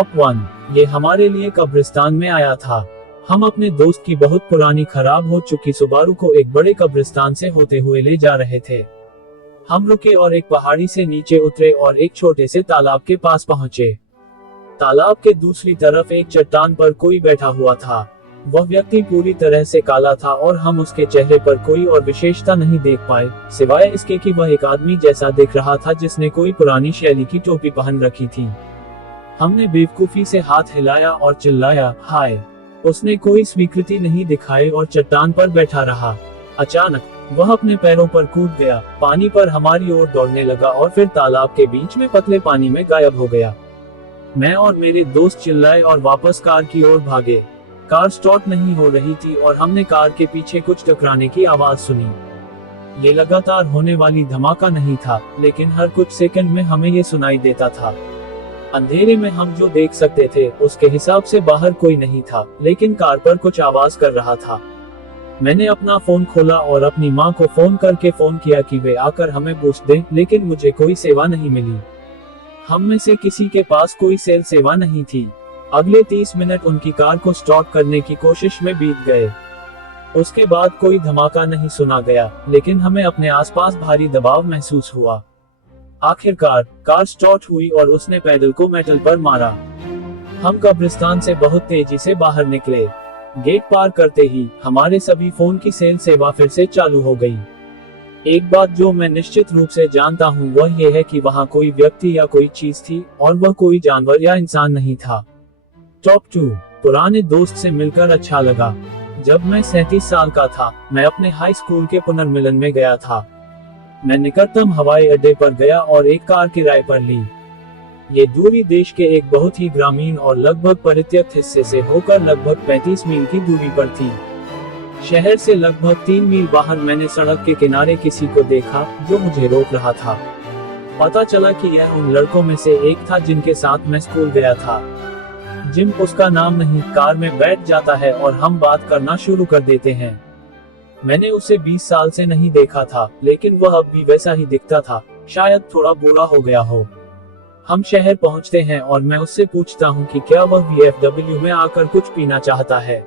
Top 1। ये हमारे लिए कब्रिस्तान में आया था। हम अपने दोस्त की बहुत पुरानी खराब हो चुकी सुबारू को एक बड़े कब्रिस्तान से होते हुए ले जा रहे थे। हम रुके और एक पहाड़ी से नीचे उतरे और एक छोटे से तालाब के पास पहुंचे। तालाब के दूसरी तरफ एक चट्टान पर कोई बैठा हुआ था। वह व्यक्ति पूरी तरह से काला था और हम उसके चेहरे पर कोई और विशेषता नहीं देख पाए, सिवाय इसके कि वह एक आदमी जैसा दिख रहा था जिसने कोई पुरानी शैली की टोपी पहन रखी थी। हमने बेवकूफी से हाथ हिलाया और चिल्लाया, हाय। उसने कोई स्वीकृति नहीं दिखाई और चट्टान पर बैठा रहा। अचानक वह अपने पैरों पर कूद गया, पानी पर हमारी ओर दौड़ने लगा और फिर तालाब के बीच में पतले पानी में गायब हो गया। मैं और मेरे दोस्त चिल्लाए और वापस कार की ओर भागे। कार स्टार्ट नहीं हो रही थी और हमने कार के पीछे कुछ टकराने की आवाज सुनी। ये लगातार होने वाली धमाका नहीं था, लेकिन हर कुछ सेकंड में हमें ये सुनाई देता था। अंधेरे में हम जो देख सकते थे उसके हिसाब से बाहर कोई नहीं था, लेकिन कार पर कुछ आवाज कर रहा था। मैंने अपना फोन खोला और अपनी माँ को फोन करके फोन किया कि वे आकर हमें पूछ दें, लेकिन मुझे कोई सेवा नहीं मिली। हम में से किसी के पास कोई सेल सेवा नहीं थी। अगले 30 मिनट उनकी कार को स्टार्ट करने की कोशिश में बीत गए। उसके बाद कोई धमाका नहीं सुना गया, लेकिन हमें अपने आसपास भारी दबाव महसूस हुआ। आखिरकार कार स्टार्ट हुई और उसने पैडल को मेटल पर मारा। हम कब्रिस्तान से बहुत तेजी से बाहर निकले। गेट पार करते ही हमारे सभी फोन की सेल सेवा फिर से चालू हो गई। एक बात जो मैं निश्चित रूप से जानता हूँ वह यह है कि वहाँ कोई व्यक्ति या कोई चीज थी, और वह कोई जानवर या इंसान नहीं था। टॉप 2। पुराने दोस्त से मिलकर अच्छा लगा। जब मैं 37 साल का था, मैं अपने हाई स्कूल के पुनर्मिलन में गया था। मैं निकटतम हवाई अड्डे पर गया और एक कार किराए पर ली। ये दूरी देश के एक बहुत ही ग्रामीण और लगभग परित्यक्त हिस्से से होकर लगभग 35 मील की दूरी पर थी। शहर से लगभग 3 मील बाहर मैंने सड़क के किनारे किसी को देखा जो मुझे रोक रहा था। पता चला कि यह उन लड़कों में से एक था जिनके साथ मैं स्कूल गया था। जिम उसका नाम नहीं, कार में बैठ जाता है और हम बात करना शुरू कर देते हैं। मैंने उसे 20 साल से नहीं देखा था, लेकिन वह अब भी वैसा ही दिखता था, शायद थोड़ा बूढ़ा हो गया हो। हम शहर पहुंचते हैं और मैं उससे पूछता हूं कि क्या वह VFW में आकर कुछ पीना चाहता है।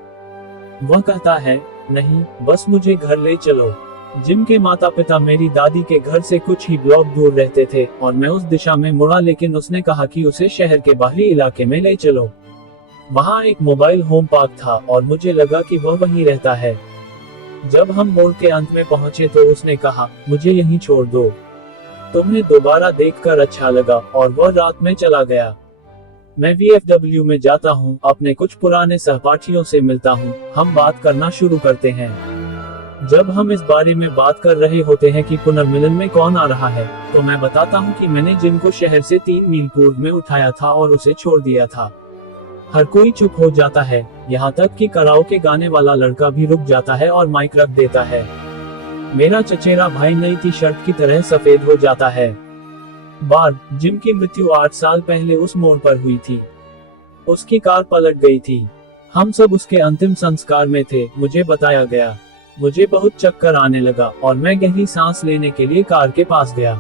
वह कहता है, नहीं, बस मुझे घर ले चलो। जिम के माता पिता मेरी दादी के घर से कुछ ही ब्लॉक दूर रहते थे और मैं उस दिशा में मुड़ा, लेकिन उसने कहा कि उसे शहर के बाहरी इलाके में ले चलो। वहाँ एक मोबाइल होम पार्क था और मुझे लगा कि वह वहीं रहता है। जब हम मोड़ के अंत में पहुंचे तो उसने कहा, मुझे यहीं छोड़ दो। तुम्हें दोबारा देखकर अच्छा लगा, और वह रात में चला गया। मैं VFW में जाता हूँ, अपने कुछ पुराने सहपाठियों से मिलता हूँ, हम बात करना शुरू करते हैं। जब हम इस बारे में बात कर रहे होते हैं कि पुनर्मिलन में कौन आ रहा है, तो मैं बताता हूँ कि मैंने जिम को शहर से 3 मील पूर्व में उठाया था और उसे छोड़ दिया था। हर कोई चुप हो जाता है, यहाँ तक कि कराओके गाने वाला लड़का भी रुक जाता है और माइक रख देता है। मेरा चचेरा भाई नई टी शर्ट की तरह सफेद हो जाता है। बार्ब, जिम की मृत्यु 8 साल पहले उस मोड़ पर हुई थी। उसकी कार पलट गई थी। हम सब उसके अंतिम संस्कार में थे, मुझे बताया गया। मुझे बहुत चक्कर आने लगा और मैं गहरी सांस लेने के लिए कार के पास गया।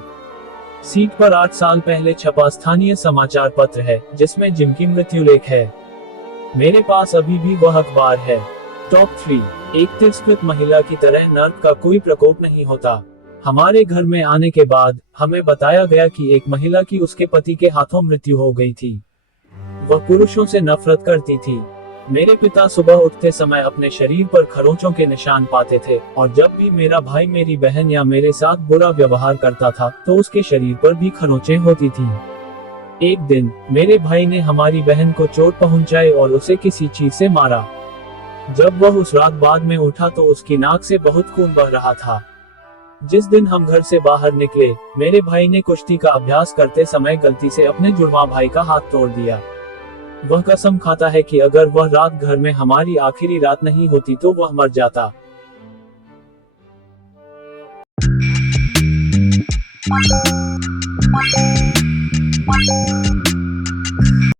सीट पर 8 साल पहले छपा स्थानीय समाचार पत्र है जिसमें जिम की मृत्यु लेख है। मेरे पास अभी भी वह अखबार है। टॉप 3। एक तिरस्कृत महिला की तरह नर्क का कोई प्रकोप नहीं होता। हमारे घर में आने के बाद हमें बताया गया कि एक महिला की उसके पति के हाथों मृत्यु हो गई थी। वह पुरुषों से नफरत करती थी। मेरे पिता सुबह उठते समय अपने शरीर पर खरोंचों के निशान पाते थे, और जब भी मेरा भाई मेरी बहन या मेरे साथ बुरा व्यवहार करता था तो उसके शरीर पर भी खरोंचें होती थी। एक दिन मेरे भाई ने हमारी बहन को चोट पहुंचाई और उसे किसी चीज से मारा। जब वह उस रात बाद में उठा तो उसकी नाक से बहुत खून बह रहा था। जिस दिन हम घर से बाहर निकले, मेरे भाई ने कुश्ती का अभ्यास करते समय गलती से अपने जुड़वा भाई का हाथ तोड़ दिया। वह कसम खाता है कि अगर वह रात घर में हमारी आखिरी रात नहीं होती तो वह मर जाता। Bye.